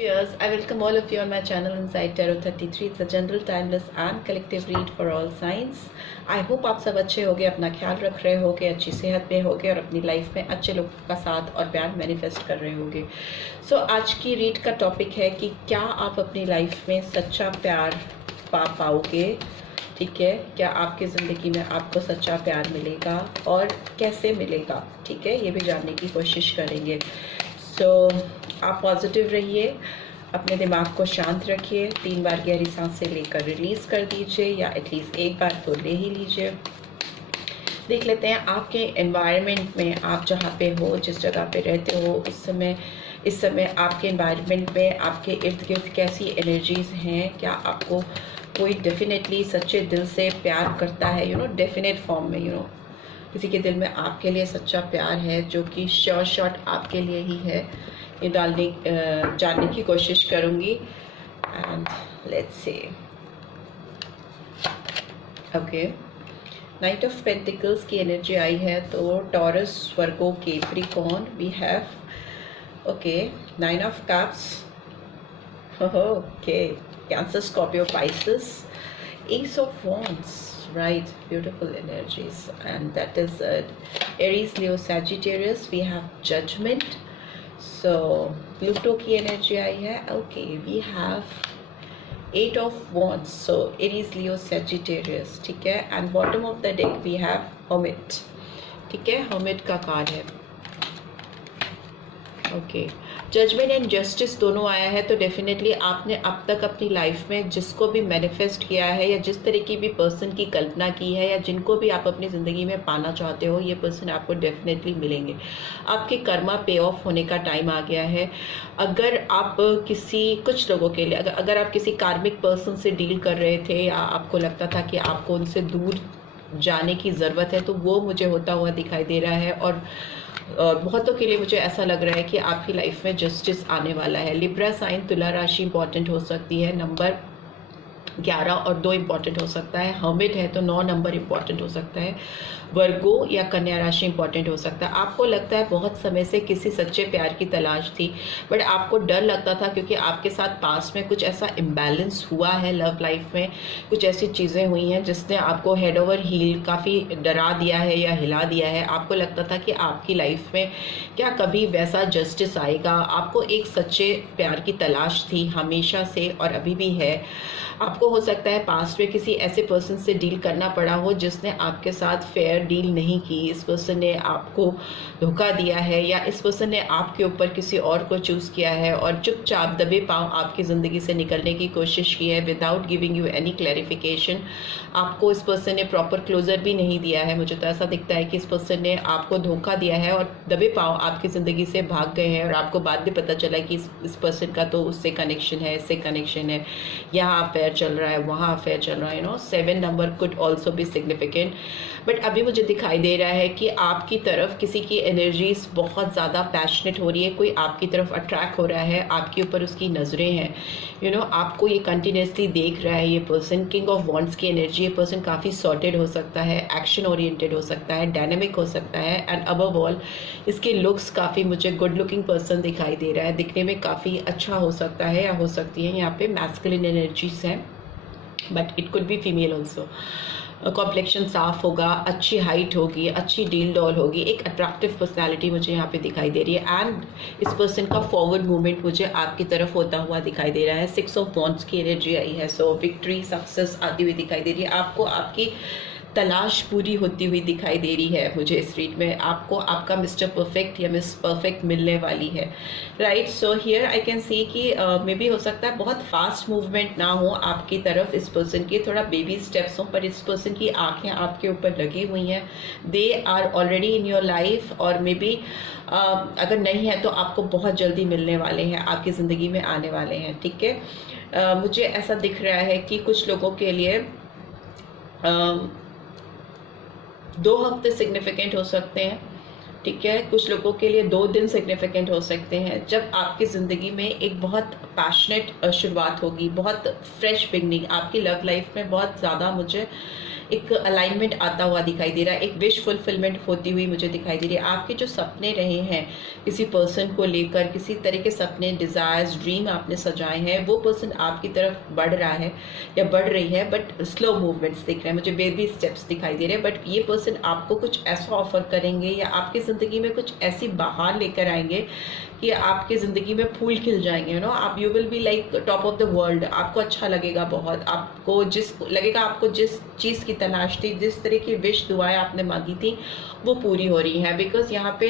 Viewers, I welcome all of you on my channel Inside Tarot 33. It's a general, timeless and collective read for all signs. I hope आप सब अच्छे होगे, अपना ख्याल रख रहे होगे, अच्छी सेहत में होगे और अपनी लाइफ में अच्छे लोगों का साथ और प्यार मैनिफेस्ट कर रहे होगे। आज की रीड का टॉपिक है कि क्या आप अपनी लाइफ में सच्चा प्यार पा पाओगे। ठीक है, क्या आपकी ज़िंदगी में आपको सच्चा प्यार मिलेगा और कैसे मिलेगा। ठीक है, ये भी जानने की कोशिश करेंगे। आप पॉजिटिव रहिए, अपने दिमाग को शांत रखिए, 3 बार गहरी सांसें लेकर रिलीज़ कर दीजिए या एटलीस्ट एक बार तो ले ही लीजिए। देख लेते हैं आपके एनवायरनमेंट में, आप जहाँ पे हो, जिस जगह पे रहते हो, इस समय आपके एनवायरनमेंट में आपके इर्द गिर्द कैसी एनर्जीज़ हैं। क्या आपको कोई डेफिनेटली सच्चे दिल से प्यार करता है, डेफिनेट फॉर्म में, किसी के दिल में आपके लिए सच्चा प्यार है जो कि श्योर शॉट आपके लिए ही है। ये जानने की कोशिश करूँगी। And let's see. Okay, knight of pentacles की एनर्जी आई है, तो Taurus, Virgo, Capricorn we have. Okay, 9 of cups, okay, Cancer, Scorpio, Pisces, ace of wands, right, beautiful energies, and that is Aries, Leo, Sagittarius. We have Judgment, so Pluto की energy आई है। Okay, we have 8 of Wands, so Aries, Leo, Sagittarius। ठीक है, and bottom of the deck we have Hermit। ठीक है, Hermit का card है। Okay, judgement and justice दोनों आया है, तो डेफिनेटली आपने अब तक अपनी लाइफ में जिसको भी मैनिफेस्ट किया है या जिस तरह की भी पर्सन की कल्पना की है या जिनको भी आप अपनी ज़िंदगी में पाना चाहते हो, ये पर्सन आपको डेफिनेटली मिलेंगे। आपके कर्मा पे ऑफ होने का टाइम आ गया है। अगर आप कुछ लोगों के लिए अगर आप किसी कार्मिक पर्सन से डील कर रहे थे या आपको लगता था कि आपको उनसे दूर जाने की ज़रूरत है, तो वो मुझे होता हुआ दिखाई दे रहा है। और बहुतों के लिए मुझे ऐसा लग रहा है कि आपकी लाइफ में जस्टिस आने वाला है। लिब्रा साइन, तुला राशि इंपॉर्टेंट हो सकती है, नंबर 11 और 2 इंपॉर्टेंट हो सकता है। हर्मिट है तो 9 नंबर इंपॉर्टेंट हो सकता है। वर्गो या कन्या राशि इंपॉर्टेंट हो सकता है। आपको लगता है बहुत समय से किसी सच्चे प्यार की तलाश थी, बट आपको डर लगता था क्योंकि आपके साथ पास में कुछ ऐसा इम्बैलेंस हुआ है लव लाइफ में, कुछ ऐसी चीज़ें हुई हैं जिसने आपको हेड ओवर हील काफ़ी डरा दिया है या हिला दिया है। आपको लगता था कि आपकी लाइफ में क्या कभी वैसा जस्टिस आएगा। आपको एक सच्चे प्यार की तलाश थी हमेशा से और अभी भी है। आपको हो सकता है पास्ट में किसी ऐसे पर्सन से डील करना पड़ा हो जिसने आपके साथ फेयर डील नहीं की। इस पर्सन ने आपको धोखा दिया है या इस पर्सन ने आपके ऊपर किसी और को चूज़ किया है और चुपचाप दबे पांव आपकी ज़िंदगी से निकलने की कोशिश की है without giving you any clarification. आपको इस पर्सन ने प्रॉपर क्लोजर भी नहीं दिया है। मुझे तो ऐसा दिखता है कि इस पर्सन ने आपको धोखा दिया है और दबे पांव आपकी ज़िंदगी से भाग गए हैं और आपको बाद में पता चला कि इस पर्सन का तो उससे कनेक्शन है, इससे कनेक्शन है, यहाँ अफेयर चल रहा है, वहाँ अफेयर चल रहा है। 7 number could also be significant. But अभी मुझे दिखाई दे रहा है कि आपकी तरफ किसी की एनर्जीज बहुत ज़्यादा पैशनेट हो रही है, कोई आपकी तरफ अट्रैक्ट हो रहा है, आपके ऊपर उसकी नज़रें हैं। आपको ये कंटिन्यूसली देख रहा है ये पर्सन। किंग ऑफ वॉन्ड्स की एनर्जी, ये पर्सन काफ़ी सॉर्टेड हो सकता है, एक्शन ओरिएंटेड हो सकता है, डायनेमिक हो सकता है, एंड अबव ऑल इसके लुक्स काफ़ी मुझे गुड लुकिंग पर्सन दिखाई दे रहा है। दिखने में काफ़ी अच्छा हो सकता है या हो सकती है। यहाँ पे मैस्कुलिन एनर्जीज हैं, but it could be female also. Complexion साफ होगा, अच्छी हाइट होगी, अच्छी डील डॉल होगी, एक अट्रैक्टिव पर्सनालिटी मुझे यहाँ पे दिखाई दे रही है। एंड इस पर्सन का फॉरवर्ड मूवमेंट मुझे आपकी तरफ होता हुआ दिखाई दे रहा है। 6 ऑफ वॉन्ड्स की एनर्जी आई है, सो विक्ट्री, सक्सेस आती हुई दिखाई दे रही है। आपको आपकी तलाश पूरी होती हुई दिखाई दे रही है मुझे इस रीड में। आपको आपका मिस्टर परफेक्ट या मिस परफेक्ट मिलने वाली है, right. So here I can see कि मे बी हो सकता है बहुत फास्ट मूवमेंट ना हो आपकी तरफ इस पर्सन की, थोड़ा बेबी स्टेप्स हो, पर इस पर्सन की आंखें आपके ऊपर लगी हुई हैं। They are already in your life, और मे बी अगर नहीं है तो आपको बहुत जल्दी मिलने वाले हैं, आपकी ज़िंदगी में आने वाले हैं। ठीक है, मुझे ऐसा दिख रहा है कि कुछ लोगों के लिए 2 हफ्ते सिग्निफिकेंट हो सकते हैं। ठीक है, कुछ लोगों के लिए 2 दिन सिग्निफिकेंट हो सकते हैं, जब आपकी ज़िंदगी में एक बहुत पैशनेट शुरुआत होगी, बहुत फ्रेश बिगनिंग। आपकी लव लाइफ में बहुत ज़्यादा मुझे एक अलाइनमेंट आता हुआ दिखाई दे रहा है, एक विश फुलफिलमेंट होती हुई मुझे दिखाई दे रही है। आपके जो सपने रहे हैं किसी पर्सन को लेकर, किसी तरह के सपने, डिज़ायर्स, ड्रीम आपने सजाए हैं, वो पर्सन आपकी तरफ बढ़ रहा है या बढ़ रही है, बट स्लो मूवमेंट्स दिख रहे हैं मुझे, बेबी स्टेप्स दिखाई दे रहे हैं। बट ये पर्सन आपको कुछ ऐसा ऑफर करेंगे या आपकी ज़िंदगी में कुछ ऐसी बहार लेकर आएंगे कि आपकी ज़िंदगी में फूल खिल जाएंगे। यू नो, आप you will be like top of the world. आपको अच्छा लगेगा बहुत, आपको जिस चीज़ की तलाश थी, जिस तरह की विश दुआएं आपने मांगी थी, वो पूरी हो रही हैं। बिकॉज यहाँ पे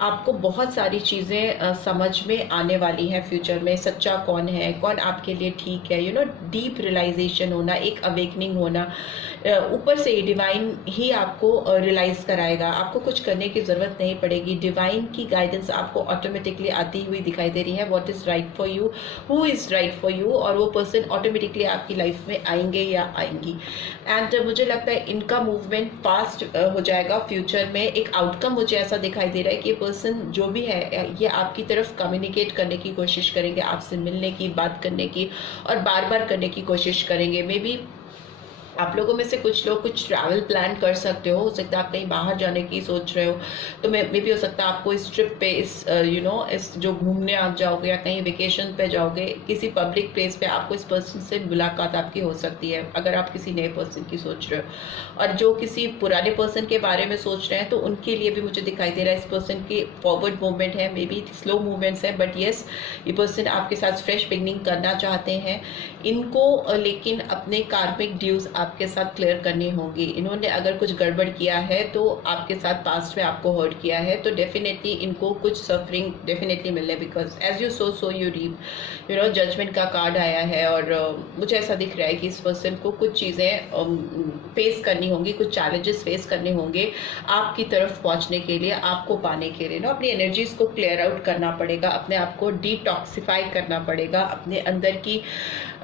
आपको बहुत सारी चीज़ें समझ में आने वाली हैं फ्यूचर में। सच्चा कौन है, कौन आपके लिए ठीक है, यू नो, डीप रियलाइजेशन होना, एक अवेकनिंग होना। ऊपर से डिवाइन ही आपको रियलाइज़ कराएगा, आपको कुछ करने की ज़रूरत नहीं पड़ेगी। डिवाइन की गाइडेंस आपको ऑटोमेटिकली आती हुई दिखाई दे रही है। What is right for you, who is right for you, और वो पर्सन ऑटोमेटिकली आपकी लाइफ में आएंगे या आएंगी। एंड मुझे लगता है इनका मूवमेंट फास्ट हो जाएगा फ्यूचर में। एक आउटकम मुझे ऐसा दिखाई दे रहा है कि ये पर्सन जो भी है ये आपकी तरफ कम्युनिकेट करने की कोशिश करेंगे, आपसे मिलने की, बात करने की, और बार बार करने की कोशिश करेंगे। मे बी आप लोगों में से कुछ लोग कुछ ट्रैवल प्लान कर सकते हो सकता है आप कहीं बाहर जाने की सोच रहे हो, तो मे भी हो सकता है आपको इस ट्रिप पे, इस इस जो घूमने आप जाओगे या कहीं वेकेशन पे जाओगे, किसी पब्लिक प्लेस पे आपको इस पर्सन से मुलाकात आपकी हो सकती है, अगर आप किसी नए पर्सन की सोच रहे हो। और जो किसी पुराने पर्सन के बारे में सोच रहे हैं तो उनके लिए भी मुझे दिखाई दे रहा है इस पर्सन की फॉरवर्ड मूवमेंट है, मे बी स्लो मूवमेंट्स है, बट येस, ये पर्सन आपके साथ फ्रेश बिगनिंग करना चाहते हैं। इनको लेकिन अपने कार्मिक ड्यूज आपके साथ क्लियर करनी होगी। इन्होंने अगर कुछ गड़बड़ किया है तो आपके साथ पास्ट में आपको हर्ट किया है, तो डेफिनेटली इनको कुछ सफरिंग डेफिनेटली मिलने, because as you sow you reap. You know, judgement का कार्ड आया है और मुझे ऐसा दिख रहा है कि इस पर्सन को कुछ चीज़ें फेस करनी होंगी, कुछ चैलेंजेस फेस करने होंगे आपकी तरफ पहुंचने के लिए, आपको पाने के लिए। अपनी एनर्जीज को क्लियर आउट करना पड़ेगा, अपने आप को डिटॉक्सिफाई करना पड़ेगा, अपने अंदर की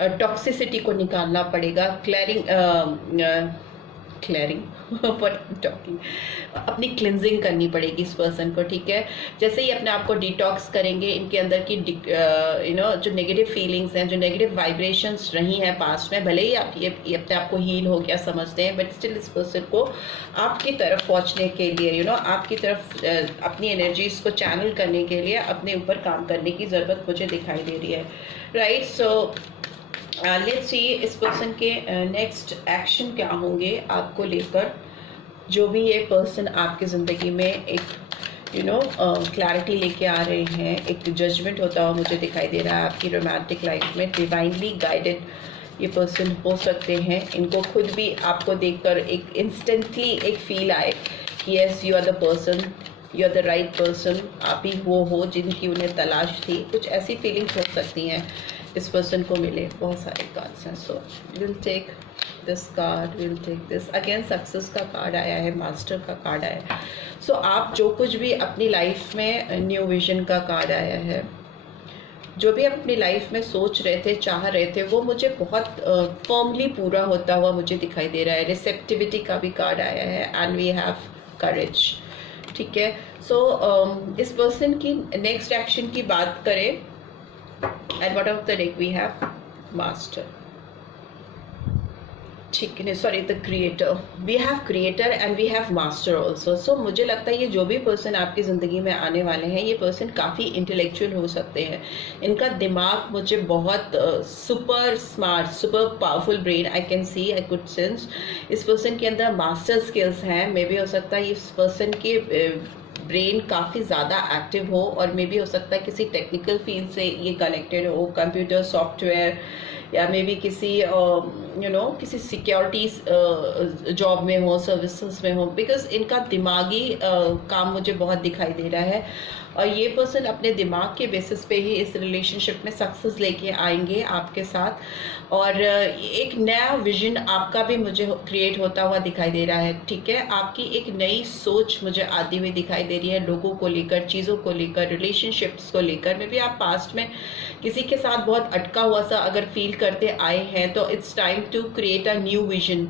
टॉक्सिसिटी को निकालना पड़ेगा, अपनी क्लिनजिंग करनी पड़ेगी इस पर्सन को, ठीक है। जैसे ही अपने आप को डिटॉक्स करेंगे, इनके अंदर की जो नेगेटिव फीलिंग्स हैं, जो नेगेटिव वाइब्रेशंस रही हैं पास्ट में, भले ही आप ये अपने आप को हील हो गया समझते हैं, बट स्टिल इस पर्सन को आपकी तरफ पहुंचने के लिए, आपकी तरफ अपनी एनर्जीज को चैनल करने के लिए अपने ऊपर काम करने की ज़रूरत मुझे दिखाई दे रही है, राइट। सो लेट्स सी इस पर्सन के नेक्स्ट एक्शन क्या होंगे आपको लेकर। जो भी ये पर्सन आपकी ज़िंदगी में एक क्लैरिटी लेके आ रहे हैं, एक जजमेंट होता हुआ मुझे दिखाई दे रहा है आपकी रोमांटिक लाइफ में। डिवाइनली गाइडेड ये पर्सन हो सकते हैं। इनको खुद भी आपको देखकर एक इंस्टेंटली एक फील आए कि yes, you are the person, you are the right person, आप ही वो हो जिनकी उन्हें तलाश थी। कुछ ऐसी फीलिंग्स हो सकती हैं इस पर्सन को मिले। बहुत सारे कार्ड्स हैं, so will take this card, will take this. Again success का कार्ड आया है, मास्टर का कार्ड आया है। सो आप जो कुछ भी अपनी लाइफ में, न्यू विजन का कार्ड आया है, जो भी आप अपनी लाइफ में सोच रहे थे, चाह रहे थे, वो मुझे बहुत फर्मली पूरा होता हुआ मुझे दिखाई दे रहा है। रिसेप्टिविटी का भी कार्ड आया है, एंड वी हैव करेज, ठीक है। सो इस पर्सन की नेक्स्ट एक्शन की बात करें, and what of the deck we have master, ठीक है, sorry, the creator. We have creator and we have master also. So मुझे लगता है ये जो भी पर्सन आपकी ज़िंदगी में आने वाले हैं, ये पर्सन काफ़ी इंटेलेक्चुअल हो सकते हैं। इनका दिमाग मुझे बहुत super smart, super powerful brain I can see, I could sense. इस पर्सन के अंदर मास्टर स्किल्स हैं। मे बी हो सकता है इस पर्सन के ब्रेन काफ़ी ज़्यादा एक्टिव हो, और मे बी हो सकता है किसी टेक्निकल फील्ड से ये कनेक्टेड हो, कंप्यूटर, सॉफ्टवेयर, या मे बी किसी किसी सिक्योरिटी जॉब में हो, सर्विसेज में हो, बिकॉज इनका दिमागी काम मुझे बहुत दिखाई दे रहा है। और ये पर्सन अपने दिमाग के बेसिस पे ही इस रिलेशनशिप में सक्सेस लेके आएंगे आपके साथ, और एक नया विजन आपका भी मुझे क्रिएट होता हुआ दिखाई दे रहा है, ठीक है। आपकी एक नई सोच मुझे आती हुई दिखाई दे रही है, लोगों को लेकर, चीज़ों को लेकर, रिलेशनशिप्स को लेकर। मे बी आप पास्ट में किसी के साथ बहुत अटका हुआ सा अगर फील करते आए हैं, तो it's time to create a new vision.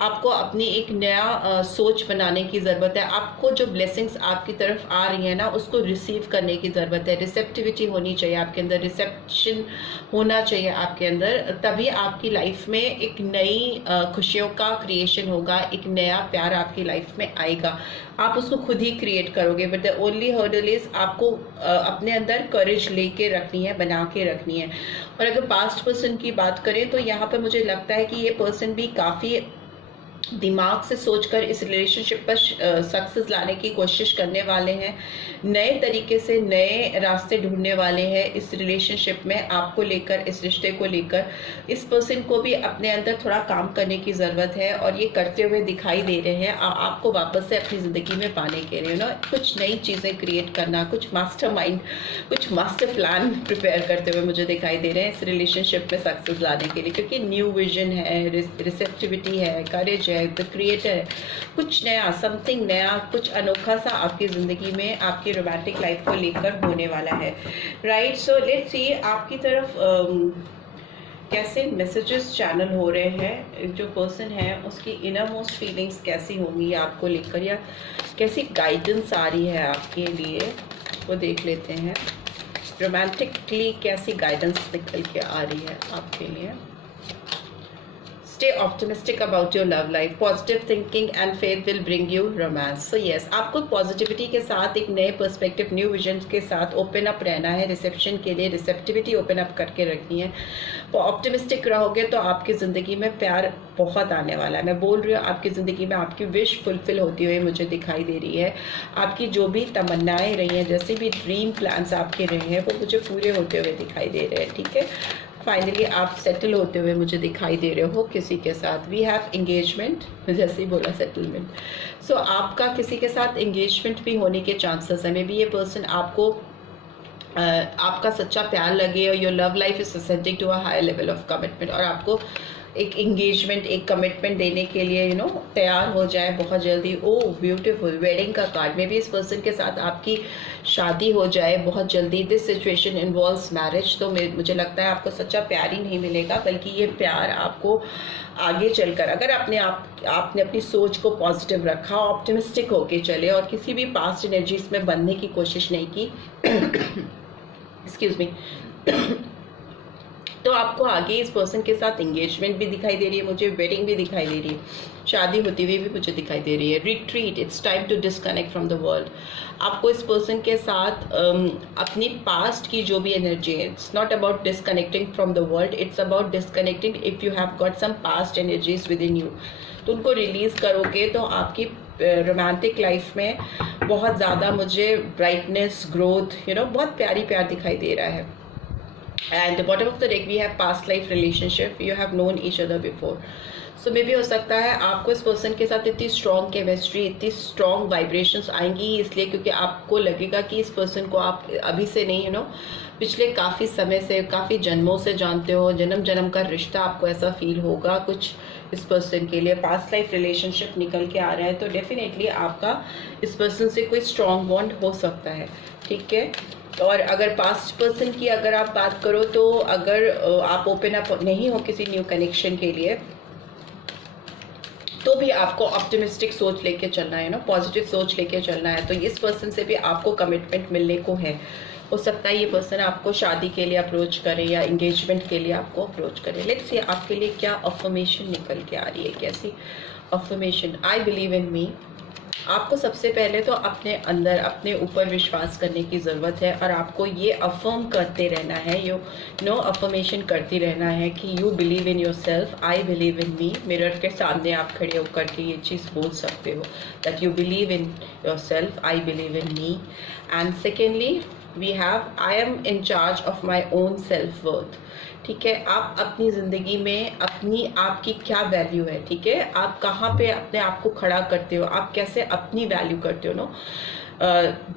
आपको अपनी एक नया सोच बनाने की ज़रूरत है। आपको जो ब्लेसिंग्स आपकी तरफ आ रही है ना, उसको रिसीव करने की ज़रूरत है। रिसेप्टिविटी होनी चाहिए आपके अंदर, रिसेप्शन होना चाहिए आपके अंदर, तभी आपकी लाइफ में एक नई खुशियों का क्रिएशन होगा, एक नया प्यार आपकी लाइफ में आएगा। आप उसको खुद ही क्रिएट करोगे, but the only hurdle is आपको अपने अंदर करेज लेके रखनी है, बना के रखनी है। और अगर पास्ट पर्सन की बात करें तो यहाँ पर मुझे लगता है कि ये पर्सन भी काफ़ी दिमाग से सोचकर इस रिलेशनशिप पर सक्सेस लाने की कोशिश करने वाले हैं, नए तरीके से नए रास्ते ढूंढने वाले हैं इस रिलेशनशिप में, आपको लेकर, इस रिश्ते को लेकर। इस पर्सन को भी अपने अंदर थोड़ा काम करने की ज़रूरत है और ये करते हुए दिखाई दे रहे हैं आपको वापस से अपनी ज़िंदगी में पाने के लिए ना, कुछ नई चीज़ें क्रिएट करना, कुछ मास्टरमाइंड, कुछ मास्टर प्लान प्रिपेयर करते हुए मुझे दिखाई दे रहे हैं इस रिलेशनशिप में सक्सेस लाने के लिए, क्योंकि न्यू विजन है, रिसेप्टिविटी है, करेज है, द क्रिएटर है, कुछ नया, समथिंग नया, कुछ अनोखा सा आपकी ज़िंदगी में आपकी रोमांटिक लाइफ को लेकर होने वाला है। राइट, सो लेट्स सी आपकी तरफ कैसे मैसेजेस चैनल हो रहे हैं। जो पर्सन है उसकी इनर मोस्ट फीलिंग्स कैसी होंगी आपको लेकर, या कैसी गाइडेंस आ रही है आपके लिए, वो देख लेते हैं। रोमांटिकली कैसी गाइडेंस निकल के आ रही है आपके लिए। Stay optimistic about your love life. Positive thinking and faith will bring you romance. So yes, आपको पॉजिटिविटी के साथ एक नए पर्सपेक्टिव, न्यू विजन के साथ ओपन अप रहना है रिसेप्शन के लिए, रिसेप्टिविटी ओपन अप करके रखनी है। ऑप्टिमिस्टिक रहोगे तो आपकी ज़िंदगी में प्यार बहुत आने वाला है। मैं बोल रही हूँ, आपकी ज़िंदगी में आपकी विश फुलफिल होती हुई मुझे दिखाई दे रही है। आपकी जो भी तमन्नाएं रही हैं, जैसे भी ड्रीम प्लान्स आपके रहे हैं, वो मुझे पूरे होते हुए दिखाई दे रहे हैं। ठीक है, फाइनली आप सेटल होते हुए मुझे दिखाई दे रहे हो किसी के साथ। वी हैव एंगेजमेंट, जैसे ही बोला सेटलमेंट। सो आपका किसी के साथ एंगेजमेंट भी होने के चांसेस है। मे बी ये पर्सन आपको आपका सच्चा प्यार लगे और your love life is ascending to a high level of commitment, और आपको एक इंगेजमेंट, एक कमिटमेंट देने के लिए तैयार हो जाए बहुत जल्दी। ओह ब्यूटीफुल, वेडिंग का कार्ड। मे बी इस पर्सन के साथ आपकी शादी हो जाए बहुत जल्दी। This situation involves marriage. तो मुझे लगता है आपको सच्चा प्यार ही नहीं मिलेगा, बल्कि ये प्यार आपको आगे चलकर, अगर आपने अपनी सोच को पॉजिटिव रखा, ऑप्टिमिस्टिक होके चले और किसी भी पास्ट एनर्जीज में बंधने की कोशिश नहीं की एक्सक्यूज मी, तो आपको आगे इस पर्सन के साथ एंगेजमेंट भी दिखाई दे रही है मुझे, वेडिंग भी दिखाई दे रही है, शादी होती हुई भी मुझे दिखाई दे रही है। Retreat, it's time to disconnect from the world. आपको इस पर्सन के साथ अपनी पास्ट की जो भी एनर्जी है, it's not about disconnecting from the world, it's about disconnecting if you have got some past energies within you. तो उनको रिलीज करोगे तो आपकी रोमांटिक लाइफ में बहुत ज़्यादा मुझे ब्राइटनेस, ग्रोथ, बहुत प्यार दिखाई दे रहा है। And the bottom of the deck we have past life relationship, you have known each other before. So maybe हो सकता है आपको इस पर्सन के साथ इतनी स्ट्रॉन्ग केमिस्ट्री, इतनी स्ट्रॉन्ग वाइब्रेशंस आएंगी, इसलिए क्योंकि आपको लगेगा कि इस पर्सन को आप अभी से नहीं, पिछले काफ़ी समय से, काफ़ी जन्मों से जानते हो, जन्म जन्म का रिश्ता आपको ऐसा फील होगा कुछ इस पर्सन के लिए। पास्ट लाइफ रिलेशनशिप निकल के आ रहा है, तो डेफिनेटली आपका इस पर्सन से कोई स्ट्रॉन्ग बॉन्ड हो सकता है। ठीक है, और अगर पास्ट पर्सन की अगर आप बात करो, तो अगर आप ओपन अप नहीं हो किसी न्यू कनेक्शन के लिए, तो भी आपको ऑप्टिमिस्टिक सोच लेके चलना है, पॉजिटिव सोच लेके चलना है। तो इस पर्सन से भी आपको कमिटमेंट मिलने को है। हो सकता है ये पर्सन आपको शादी के लिए अप्रोच करे या एंगेजमेंट के लिए आपको अप्रोच करे। लेट्स सी आपके लिए क्या अफर्मेशन निकल के आ रही है, कैसी अफर्मेशन। आई बिलीव इन मी। आपको सबसे पहले तो अपने अंदर, अपने ऊपर विश्वास करने की ज़रूरत है, और आपको ये अफर्म करते रहना है, अफर्मेशन करती रहना है कि you believe in yourself, I believe in me. Mirror के सामने आप खड़े होकर के ये चीज़ बोल सकते हो, that you believe in yourself, I believe in me. And secondly we have, I am in charge of my own self worth. ठीक है, आप अपनी ज़िंदगी में आपकी क्या वैल्यू है, ठीक है, आप कहाँ पे अपने आप को खड़ा करते हो, आप कैसे अपनी वैल्यू करते हो,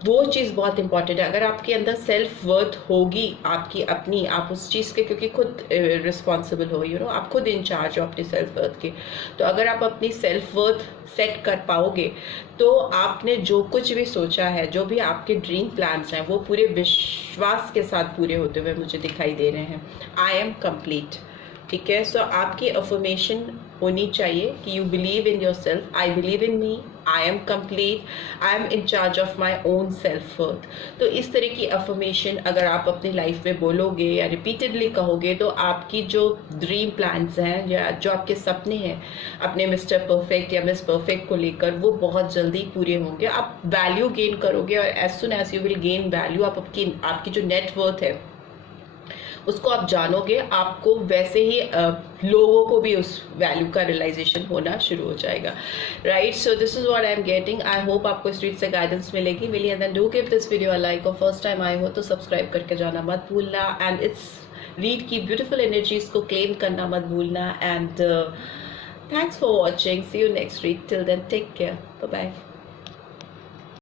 वो चीज़ बहुत इंपॉर्टेंट है। अगर आपके अंदर सेल्फ वर्थ होगी आपकी अपनी, आप उस चीज़ के क्योंकि खुद रिस्पॉन्सिबल हो, आप खुद इंचार्ज हो अपनी सेल्फ वर्थ के, तो अगर आप अपनी सेल्फ वर्थ सेट कर पाओगे, तो आपने जो कुछ भी सोचा है, जो भी आपके ड्रीम प्लान्स हैं, वो पूरे विश्वास के साथ पूरे होते हुए मुझे दिखाई दे रहे हैं। I am complete. ठीक है। सो आपकी अफर्मेशन होनी चाहिए कि you believe in yourself, I believe in me, I am complete, I am in charge of my own self worth. तो इस तरह की अफर्मेशन अगर आप अपनी लाइफ में बोलोगे या रिपीटेडली कहोगे तो आपकी जो ड्रीम प्लान्स हैं या जो आपके सपने हैं अपने मिस्टर परफेक्ट या मिस परफेक्ट को लेकर, वो बहुत जल्दी पूरे होंगे। आप वैल्यू गेन करोगे और as soon as you will gain value, आप आपकी जो नेटवर्थ है उसको आप जानोगे, आपको वैसे ही लोगों को भी उस वैल्यू का रियलाइजेशन होना शुरू हो जाएगा, right. So this is what I am getting. I hope आपको इस रीड से गाइडेंस मिलेगी। And then do give this video a like, और फर्स्ट टाइम आए हो तो सब्सक्राइब करके जाना मत भूलना, एंड इट्स रीड की ब्यूटीफुल एनर्जीज को क्लेम करना मत भूलना। And thanks for watching, see you next read, till then take care, bye bye.